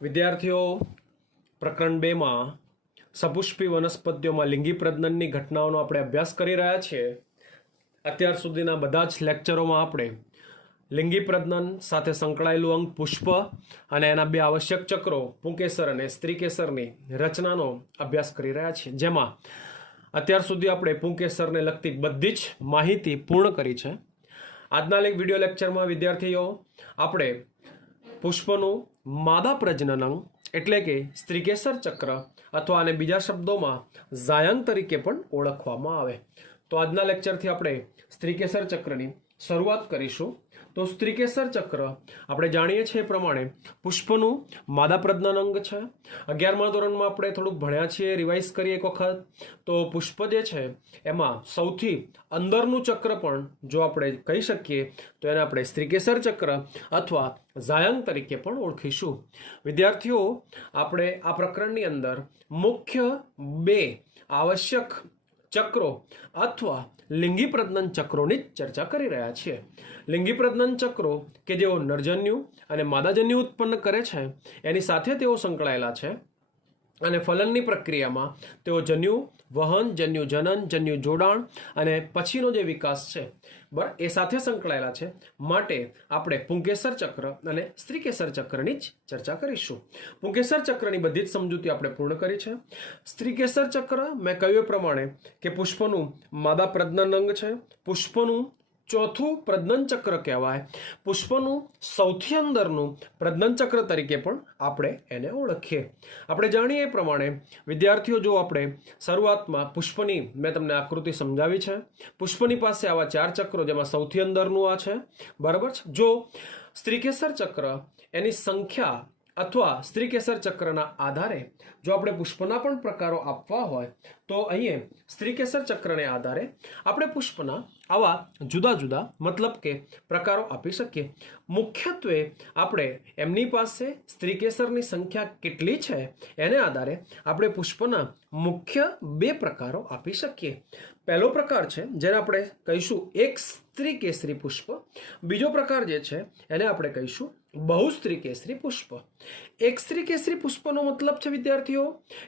વિદ્યાર્થીઓ પ્રકરણ 2 માં સપુષ્પી વનસ્પતિઓમાં લિંગી પ્રજનનની ઘટનાઓનો આપણે અભ્યાસ કરી રહ્યા છીએ. અત્યાર સુધીના બધા જ લેક્ચરોમાં આપણે લિંગી પ્રજનન સાથે સંકળાયેલું અંગ પુષ્પ અને એના બે આવશ્યક ચક્રો પુંકેસર અને સ્ત્રીકેસરની રચનાનો અભ્યાસ કરી રહ્યા છીએ, જેમાં અત્યાર સુધી આપણે પુંકેસરને લગતી બધી જ માહિતી પૂર્ણ કરી છે. આજના વિડીયો લેક્ચરમાં વિદ્યાર્થીઓ આપણે પુષ્પનું માદા પ્રજનન અંગ એટલે કે સ્ત્રીકેસર ચક્ર અથવા આને બીજા શબ્દોમાં ઝાયન તરીકે પણ ઓળખવામાં આવે. તો આજના લેક્ચરથી આપણે સ્ત્રીકેસર ચક્રની શરૂઆત કરીશું. તો સ્ત્રીકેસર ચક્ર આપણે જાણીએ છીએ એ પ્રમાણે પુષ્પનું માદા પ્રજનન અંગ છે. 11મા ધોરણમાં આપણે થોડુંક ભણ્યા છીએ, રિવાઇઝ કરીએ એક વખત. તો પુષ્પ જે છે એમાં સૌથી અંદરનું ચક્ર પણ જો આપણે કહી શકીએ તો એને આપણે સ્ત્રીકેસર ચક્ર અથવા ઝાયન તરીકે પણ ઓળખીશું. વિદ્યાર્થીઓ આપણે આ પ્રકરણની અંદર મુખ્ય બે આવશ્યક ચક્રો અથવા લિંગી પ્રજનન ચક્રોની જ ચર્ચા કરી રહ્યા છીએ. લિંગી પ્રજનન ચક્રો કે જેઓ નરજન્યુ અને માદાજન્યુ ઉત્પન્ન કરે છે એની સાથે તેઓ સંકળાયેલા છે અને ફલનની પ્રક્રિયામાં તેઓ જન્યુ વહન, જન્યુ જનન, જન્યુ જોડાણ અને પછીનો જે વિકાસ છે એ સાથે સંકળાયેલા છે. માટે આપણે પુંકેસર ચક્ર અને સ્ત્રીકેસર ચક્રની જ ચર્ચા કરીશું. પુંકેસર ચક્રની બધી જ સમજૂતી આપણે પૂર્ણ કરી છે. સ્ત્રીકેસર ચક્ર મેં કહ્યું એ પ્રમાણે કે પુષ્પનું માદા પ્રજનન અંગ છે. પુષ્પનું ચોથું પ્રજનન ચક્ર કહેવાય. પુષ્પનું સૌથી અંદરનું પ્રજનન ચક્ર તરીકે પણ આપણે એને ઓળખીએ. આપણે જાણીએ એ પ્રમાણે વિદ્યાર્થીઓ જો આપણે શરૂઆતમાં પુષ્પની મેં તમને આકૃતિ સમજાવી છે. પુષ્પની પાસે આવા 4 ચક્રો, જેમાં સૌથી અંદરનું આ છે, બરાબર છે. જો સ્ત્રીકેસર ચક્ર એની સંખ્યા અથવા સ્ત્રીકેસર ચક્રના આધારે જો આપણે પુષ્પના પણ પ્રકારો આપવા હોય તો અહીંયા સ્ત્રીકેસર ચક્રને આધારે આપણે પુષ્પના આવા જુદા જુદા મતલબ કે પ્રકારો આપી શકીએ. મુખ્યત્વે આપણે એમની પાસે સ્ત્રીકેસરની સંખ્યા કેટલી છે એને આધારે આપણે પુષ્પના મુખ્ય 2 પ્રકારો આપી શકીએ. પહેલો પ્રકાર છે જેને આપણે કહીશું એક સ્ત્રીકેસરી પુષ્પ. બીજો પ્રકાર જે છે એને આપણે કહીશું બહુસ્ત્રીકેસરી પુષ્પ. એક સ્ત્રીકેસરી પુષ્પનો મતલબ છે વિદ્યાર્થીઓ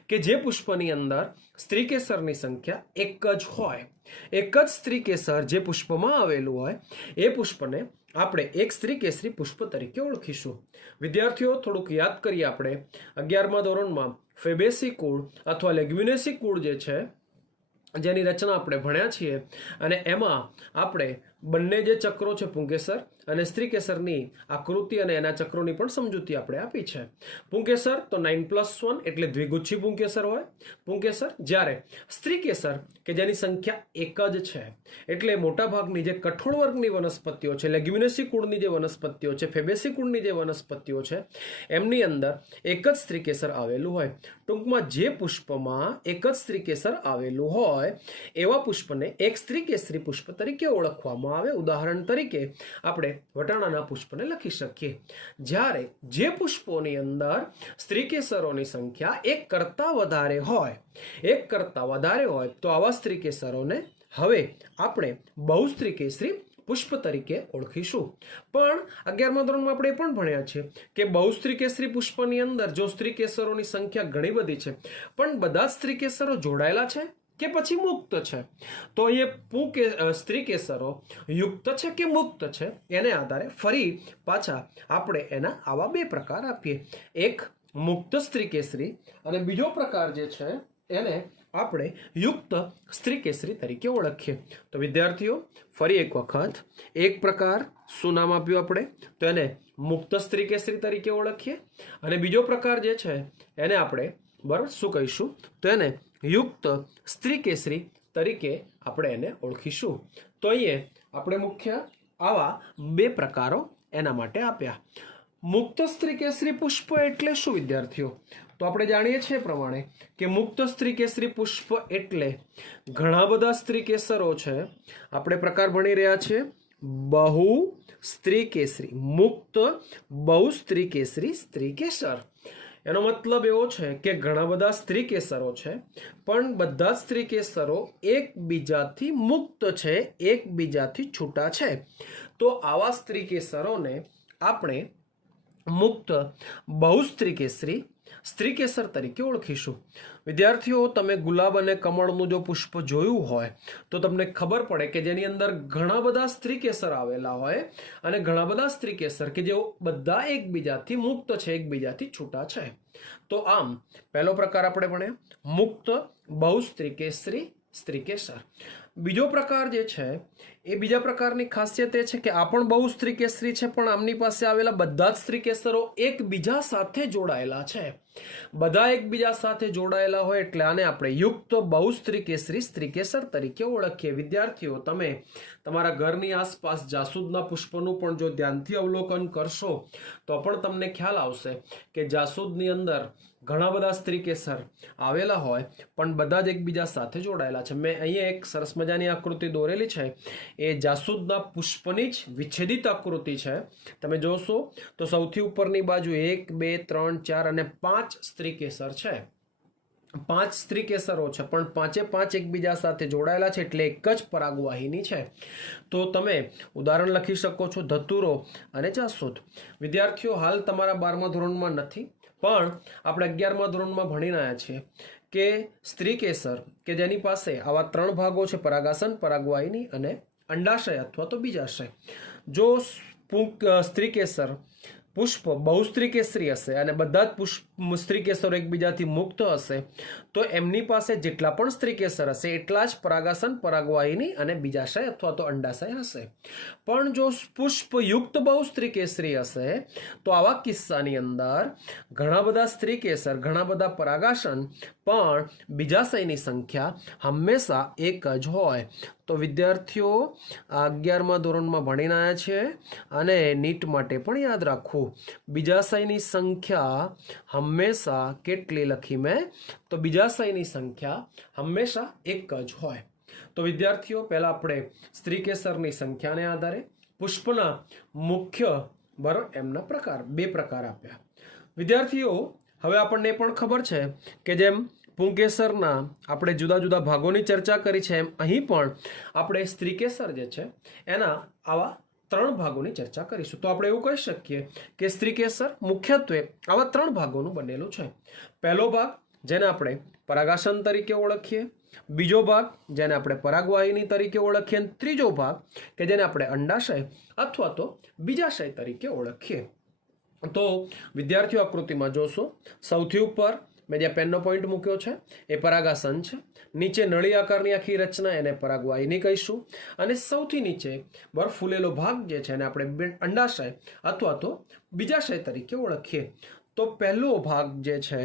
કે જે પુષ્પની અંદર સ્ત્રીકેસરની સંખ્યા એક જ હોય. એક જ સ્ત્રીકેસર જે પુષ્પમાં આવેલું હોય એ પુષ્પને આપણે એક સ્ત્રીકેસરી પુષ્પ તરીકે ઓળખીશું. વિદ્યાર્થીઓ થોડુંક યાદ કરીએ. આપણે 11મા ધોરણમાં ફેબેસી કુળ અથવા લેગ્યુમિનેસી કુળ જે છે જેની રચના આપણે ભણ્યા છીએ અને એમાં આપણે બંને જે ચક્રો છે પુંકેસર અને સ્ત્રીકેસરની આકૃતિ અને એના ચક્રોની પણ સમજૂતી આપણે આપી છે. પુંકેસર તો 9+1 એટલે દ્વિગુચ્છી પુંકેસર હોય પુંકેસર, જ્યારે સ્ત્રીકેસર કે જેની સંખ્યા એક જ છે એટલે મોટાભાગની જે કઠોળ વર્ગની વનસ્પતિઓ છે, લેગ્યુમિનેસી કુળની જે વનસ્પતિઓ છે, ફેબેસી કુળની જે વનસ્પતિઓ છે એમની અંદર એક જ સ્ત્રીકેસર આવેલું હોય. ટૂંકમાં જે પુષ્પમાં એક જ સ્ત્રીકેસર આવેલું હોય એવા પુષ્પને એક સ્ત્રીકેસરી પુષ્પ તરીકે ઓળખવામાં આવે. ઉદાહરણ તરીકે આપણે વટાણાના પુષ્પને લખી શકીએ. જ્યારે જે પુષ્પોની અંદર સ્ત્રીકેસરોની સંખ્યા એક કરતા વધારે હોય તો આવા સ્ત્રીકેસરોને હવે આપણે બહુસ્ત્રીકેસરી પુષ્પ તરીકે ઓળખીશું. પણ 11મા ધોરણમાં આપણે એ પણ ભણ્યા છે કે બહુસ્ત્રીકેસરી પુષ્પની અંદર જો સ્ત્રીકેસરોની સંખ્યા ઘણી બધી છે પણ બધા જ સ્ત્રીકેસરો જોડાયેલા છે કે પછી મુક્ત છે, તો અહીંયા સ્ત્રીકેસરો યુક્ત છે કે મુક્ત છે એને આધારે ફરી પાછા આપણે એના આવા 2 પ્રકાર આપીએ. એક મુક્ત સ્ત્રીકેસરી અને બીજો પ્રકાર જે છે એને આપણે યુક્ત સ્ત્રીકેસરી તરીકે ઓળખીએ. તો વિદ્યાર્થીઓ ફરી એક વખત એક પ્રકાર શું નામ આપ્યું આપણે તો એને મુક્ત સ્ત્રીકેસરી તરીકે ઓળખીએ અને બીજો પ્રકાર જે છે એને આપણે બરાબર શું કહીશું તો એને યુક્ત સ્ત્રીકેસરી તરીકે આપણે એને ઓળખીશું. તો અહીંયા આપણે મુખ્ય આવા 2 પ્રકારો એના માટે આપ્યા. મુક્ત સ્ત્રીકેસરી પુષ્પ એટલે શું વિદ્યાર્થીઓ? તો આપણે જાણીએ છીએ પ્રમાણે કે મુક્ત સ્ત્રીકેસરી પુષ્પ એટલે ઘણા બધા સ્ત્રીકેસરો છે. આપણે પ્રકાર ભણી રહ્યા છીએ બહુ સ્ત્રીકેસરી, મુક્ત બહુસ્ત્રીકેસરી સ્ત્રીકેસર. એનો મતલબ એવો છે કે ઘણા બધા સ્ત્રીકેસરો છે પણ બધા સ્ત્રીકેસરો એકબીજાથી મુક્ત છે, એકબીજાથી છૂટા છે. તો આવા સ્ત્રીકેસરોને આપણે મુક્ત બહુસ્ત્રીકેસરી સ્ત્રીકેસર તરીકે ઓળખીશું. વિદ્યાર્થીઓ, તમે ગુલાબ અને કમળનું જો પુષ્પ જોયું હોય તો તમને ખબર પડે કે જેની અંદર ઘણા બધા સ્ત્રીકેસર આવેલા હોય અને ઘણા બધા સ્ત્રીકેસર કે જેઓ બધા એકબીજાથી મુક્ત છે, એકબીજાથી છૂટા છે. તો આમ પહેલો પ્રકાર આપણે ભણ્યા મુક્ત બહુસ્ત્રીકેસરી સ્ત્રીકેસર. બીજો પ્રકાર જે છે એ બીજા પ્રકારની ખાસિયત એ છે કે આ પણ બહુસ્ત્રીકેસરી છે, પણ આમની પાસે આવેલા બધા જ સ્ત્રીકેસરો એકબીજા સાથે જોડાયેલા છે. બધા એકબીજા સાથે જોડાયેલા હોય એટલે આને આપણે યુક્ત બહુસ્ત્રીકેસરી સ્ત્રીકેસર તરીકે ઓળખીએ. વિદ્યાર્થીઓ, તમે તમારા ઘરની આસપાસ જાસૂદના પુષ્પનું પણ જો ધ્યાનથી અવલોકન કરશો તો પણ તમને ખ્યાલ આવશે કે જાસૂદની અંદર ઘણા બધા સ્ત્રીકેસર આવેલા હોય પણ બધા જ એકબીજા સાથે જોડાયેલા છે. મેં અહીંયા એક સરસ મજાની આકૃતિ દોરેલી છે, એ જાસૂદના પુષ્પની જ વિચ્છેદિત આકૃતિ છે. તમે જોશો તો સૌથી ઉપરની બાજુ 1 2 3 4 અને 5 સ્ત્રીકેસર છે. 5 સ્ત્રીકેસરો છે પણ પાંચે પાંચ એકબીજા સાથે જોડાયેલા છે એટલે એક જ પરાગવાહિની છે. તો તમે ઉદાહરણ લખી શકો છો ધતુરો અને જાસૂદ. વિદ્યાર્થીઓ, હાલ તમારા 12મા ધોરણમાં નથી પણ આપણે 11મા ધોરણમાં ભણીને આવ્યા છીએ કે સ્ત્રીકેસર કે જેની પાસે આવા 3 ભાગો છે, પરાગાસન, પરાગવાહિની અને અંડાશય અથવા તો બીજાશય. જો સ્ત્રીકેસર પુષ્પ બહુસ્ત્રીકેસરી હશે અને બધા જ સ્ત્રીકેસરો એકબીજાથી મુક્ત હશે તો એમની પાસે જેટલા પણ સ્ત્રીકેસર હશે એટલા જ પરાગાસન, પરાગવાહિની અને બીજાશય અથવા તો અંડાશય હશે. પણ જો પુષ્પ યુક્ત બહુસ્ત્રીકેસરી હશે તો આવા કિસ્સાની અંદર ઘણા બધા સ્ત્રીકેસર, ઘણા બધા પરાગાસન પણ બીજાશયની સંખ્યા હંમેશા એક જ હોય. તો વિદ્યાર્થીઓ, આ 11મા ધોરણમાં ભણીને આવ્યા છે અને નીટ માટે પણ યાદ રાખવું. બીજાશયની સંખ્યા હંમેશા કેટલી લખી મેં? તો બીજાશયની સંખ્યા હંમેશા એક જ હોય. તો વિદ્યાર્થીઓ, પહેલા આપણે સ્ત્રીકેસરની સંખ્યાને આધારે પુષ્પના મુખ્ય એમના પ્રકાર, 2 પ્રકાર આપ્યા. વિદ્યાર્થીઓ, હવે આપણને પણ ખબર છે કે જેમ પુંકેસરના આપણે જુદા જુદા ભાગોની ચર્ચા કરી છે એમ અહીં પણ આપણે સ્ત્રીકેસર જે છે એના આવા 3 ભાગોની ચર્ચા કરીશું. તો આપણે એવું કહી શકીએ કે સ્ત્રીકેસર મુખ્યત્વે આવા 3 ભાગોનું બનેલું છે. પહેલો ભાગ જેને આપણે પરાગાસન તરીકે ઓળખીએ, બીજો ભાગ જેને આપણે પરાગવાહિની તરીકે ઓળખીએ અને ત્રીજો ભાગ કે જેને આપણે અંડાશય અથવા તો બીજાશય તરીકે ઓળખીએ. તો વિદ્યાર્થીઓ, આકૃતિમાં જોશો સૌથી ઉપર મેં જે પેનનો પોઈન્ટ મૂક્યો છે એ પરાગાસન છે. નીચે નળી આકારની આખી રચના એને પરાગવાહિની કહીશું અને સૌથી નીચે બરફ ફૂલેલો ભાગ જે છે એને આપણે અંડાશય અથવા તો બીજાશય તરીકે ઓળખીએ. તો પહેલો ભાગ જે છે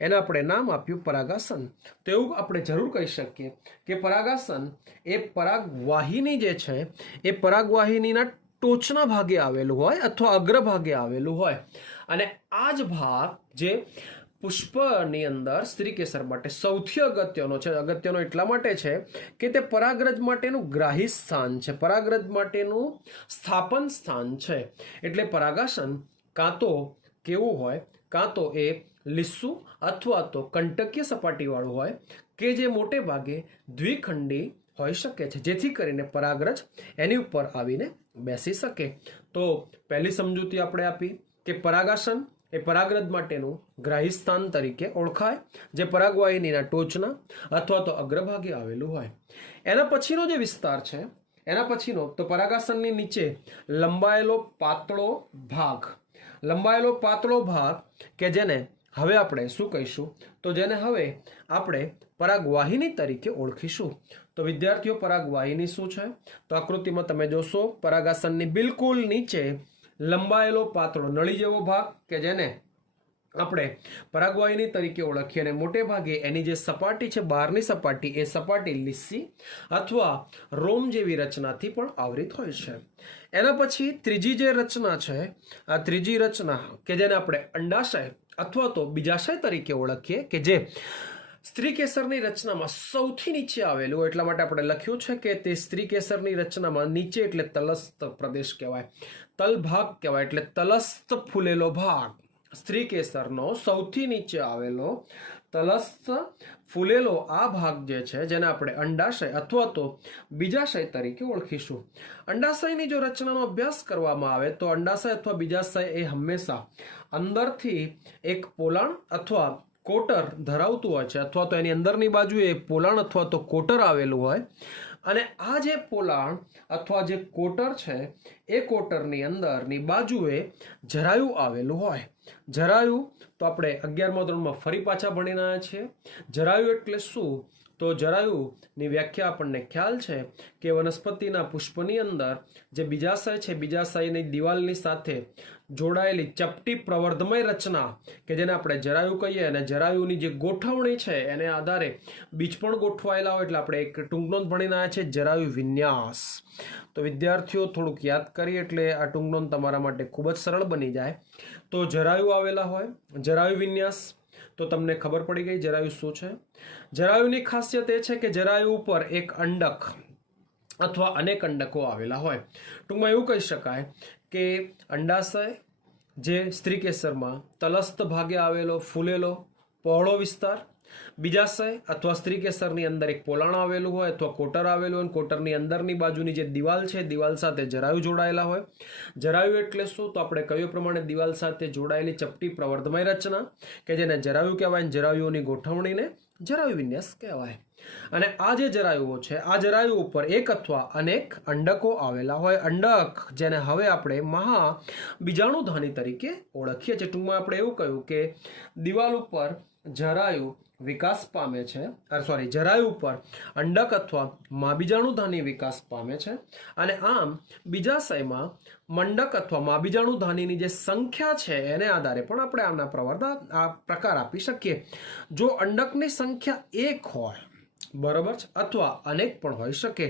એને આપણે નામ આપ્યું પરાગાસન. તો એવું આપણે જરૂર કહી શકીએ કે પરાગાસન એ પરાગવાહિની જે છે એ પરાગવાહિનીના ટોચના ભાગે આવેલું હોય અથવા અગ્રભાગે આવેલું હોય અને આ જ ભાગ જે પુષ્પની અંદર સ્ત્રીકેસર માટે સૌથી અગત્યનો છે. અગત્યનો એટલા માટે છે કે તે પરાગરજ માટેનું ગ્રાહી સ્થાન છે, પરાગરજ માટેનું સ્થાપન સ્થાન છે. એટલે પરાગાસન કાં તો કેવું હોય, કાં તો એ લીસું અથવા તો કંટકીય સપાટીવાળું હોય કે જે મોટે ભાગે દ્વિખંડી હોઈ શકે છે, જેથી કરીને પરાગરજ એની ઉપર આવીને બેસી શકે. તો પહેલી સમજૂતી આપણે આપી કે પરાગાસન એ પરાગરજ માટેનું ગ્રાહી સ્થાન તરીકે ઓળખાય જે પરાગવાહિનીના ટોચના અથવા તો અગ્રભાગે આવેલું હોય. એના પછીનો જે વિસ્તાર છે એના પછીનો તો પરાગાસનની નીચે લંબાયેલો પાતળો ભાગ કે જેને હવે આપણે શું કહીશું? તો જેને હવે આપણે પરાગવાહિની તરીકે ઓળખીશું. તો વિદ્યાર્થીઓ, પરાગવાહિની શું છે? તો આકૃતિમાં તમે જોશો પરાગાસનની બિલકુલ નીચે લંબાયેલો પાતળો નળી જેવો ભાગ કે જેને આપણે પરાગવાહિની તરીકે ઓળખીએ અને મોટે ભાગે એની જે સપાટી છે, બહારની સપાટી, એ સપાટી લીસી અથવા રોમ જેવી રચનાથી પણ આવૃત હોય છે. એના પછી ત્રીજી જે રચના છે, આ ત્રીજી રચના કે જેને આપણે અંડાશય અથવા તો બીજાશય તરીકે ઓળખીએ કે જે સ્ત્રીકેસરની રચનામાં સૌથી નીચે આવેલું, એટલા માટે આપણે લખ્યું છે કે તે સ્ત્રીકેસરની રચનામાં નીચે એટલે તલસ્થ પ્રદેશ કહેવાય, તલભાગ કહેવાય. એટલે તલસ્થ ફૂલેલો ભાગ સ્ત્રીકેસરનો સૌથી નીચે આવેલો તલસ્થ ફૂલેલો આ ભાગ જે છે જેને આપણે અંડાશય અથવા તો બીજાશય તરીકે ઓળખીશું. અંડાશયની જો રચનાનો અભ્યાસ કરવામાં આવે તો અંડાશય અથવા બીજાશય એ હંમેશા અંદરથી એક પોલાણ અથવા કોટર ધરાવતું હોય છે, અથવા તો એની અંદરની બાજુએ પોલાણ અથવા તો કોટર આવેલું હોય, અને આ જે પોલાણ અથવા જે કોટર છે એ કોટરની અંદરની બાજુએ જરાયું આવેલું હોય. જરાયું તો આપણે 11મા ધોરણમાં ફરી પાછા ભણી રહ્યા છીએ. જરાયું એટલે શું? તો જરાયુની વ્યાખ્યા આપણને ખ્યાલ છે કે વનસ્પતિના પુષ્પની અંદર જે બીજાશય છે, બીજાશયની દિવાલની સાથે જોડાયેલી ચપટી પ્રવર્ધમય રચના કે જેને આપણે જરાયુ કહીએ, અને જરાયુની જે ગોઠવણી છે એને આધારે બીજ પણ ગોઠવાયેલા હોય, એટલે આપણે એક ટૂંકનોંધ ભણીને આવ્યા છે જરાયુ વિન્યાસ. તો વિદ્યાર્થીઓ થોડુંક યાદ કરીએ એટલે આ ટૂંકનોંધ તમારા માટે ખૂબ જ સરળ બની જાય. તો જરાયુ આવેલા હોય, જરાયુ વિન્યાસ, તો તમને ખબર પડી ગઈ જરાયુ શું છે. જરાયુની ખાસિયત એ છે કે જરાયુ ઉપર એક અંડક અથવા અનેક અંડકો આવેલા હોય. ટૂંકમાં એવું કહી શકાય કે અંડાશય જે સ્ત્રીકેસરમાં તલસ્થ ભાગે આવેલો ફૂલેલો પહોળો વિસ્તાર, બીજાશય અથવા સ્ત્રીકેસરની અંદર એક પોલાણ આવેલું હોય અથવા કોટર આવેલું હોય, કોટરની અંદરની બાજુની જે દિવાલ છે દિવાલ સાથે જરાયુ જોડાયેલા હોય. જરાયુ એટલે શું? તો આપણે કહ્યું પ્રમાણે દિવાલ સાથે જોડાયેલી ચપટી પ્રવર્ધમય રચના કે જેને જરાયુ કહેવાય, જરાયુઓની ગોઠવણીને જરાયુ વિન્યાસ કહેવાય. અને આ જે જરાયુઓ છે આ જરાયુ ઉપર એક અથવા અનેક અંડકો આવેલા હોય. અંડક જેને હવે આપણે મહા બીજાણુધાની તરીકે ઓળખીએ છીએ. ટૂંકમાં આપણે એવું કહ્યું કે દિવાલ ઉપર જરાયુ વિકાસ પામે છે, જરાયુ ઉપર અંડક અથવા માબીજાણુધાની વિકાસ પામે છે, અને આમ બીજાશયમાં મંડક અથવા માબીજાણુધાનીની જે સંખ્યા છે એને આધારે પણ આપણે આમના આ પ્રકાર આપી શકીએ. જો અંડકની સંખ્યા 1 હોય, બરાબર છે, અથવા અનેક પણ હોઈ શકે,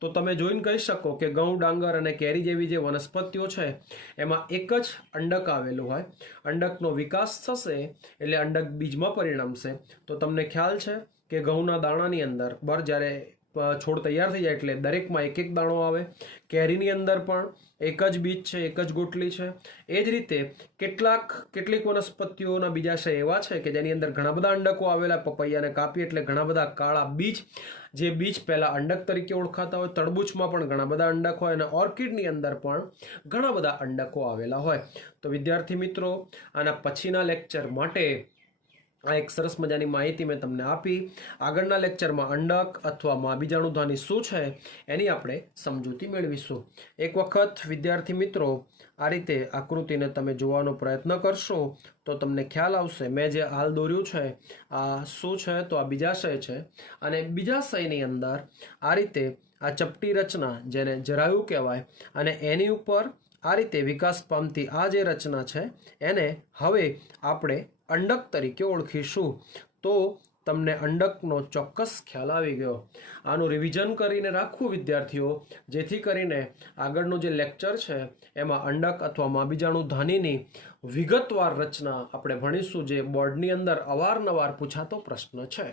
તો તમે જોઈને કહી શકો કે ઘઉં, ડાંગર અને કેરી જેવી જે વનસ્પતિઓ છે એમાં એક જ અંડક આવેલું હોય. અંડકનો વિકાસ થશે એટલે અંડક બીજમાં પરિણમશે. તો તમને ખ્યાલ છે કે ઘઉંના દાણાની અંદર જ્યારે છોડ તૈયાર થઈ જાય એટલે દરેકમાં એક એક દાણો આવે. કેરીની અંદર પણ એક જ બીજ છે, એક જ ગોટલી છે. એ જ રીતે કેટલીક વનસ્પતિઓના બીજાશય એવા છે કે જેની અંદર ઘણા બધા અંડકો આવેલા. પપૈયાને કાપી એટલે ઘણા બધા કાળા બીજ, જે બીજ પહેલા અંડક તરીકે ઓળખાતા હોય. તરબૂચમાં પણ ઘણા બધા અંડક હોય, અને ઓર્કિડની અંદર પણ ઘણા બધા અંડકો આવેલા હોય. તો વિદ્યાર્થી મિત્રો, આના પછીના લેક્ચર માટે આ એક સરસ મજાની માહિતી મેં તમને આપી. આગળના લેક્ચરમાં અંડક અથવા માબીજાણુધાની શું છે એની આપણે સમજૂતી મેળવીશું. એક વખત વિદ્યાર્થી મિત્રો આ રીતે આકૃતિને તમે જોવાનો પ્રયત્ન કરશો તો તમને ખ્યાલ આવશે. મેં જે હાલ દોર્યું છે આ શું છે? તો આ બીજાશય છે, અને બીજાશયની અંદર આ રીતે આ ચપટી રચના જેને જરાયુ કહેવાય, અને એની ઉપર આ રીતે વિકાસ પામતી આ જે રચના છે એને હવે આપણે અંડક તરીકે ઓળખીશું. તો તમને અંડકનો ચોક્કસ ખ્યાલ આવી ગયો. આનું રિવિઝન કરીને રાખવું વિદ્યાર્થીઓ, જેથી કરીને આગળનો જે લેક્ચર છે એમાં અંડક અથવા માબીજાણુધાનીની વિગતવાર રચના આપણે ભણીશું, જે બોર્ડની અંદર અવારનવાર પૂછાતો પ્રશ્ન છે.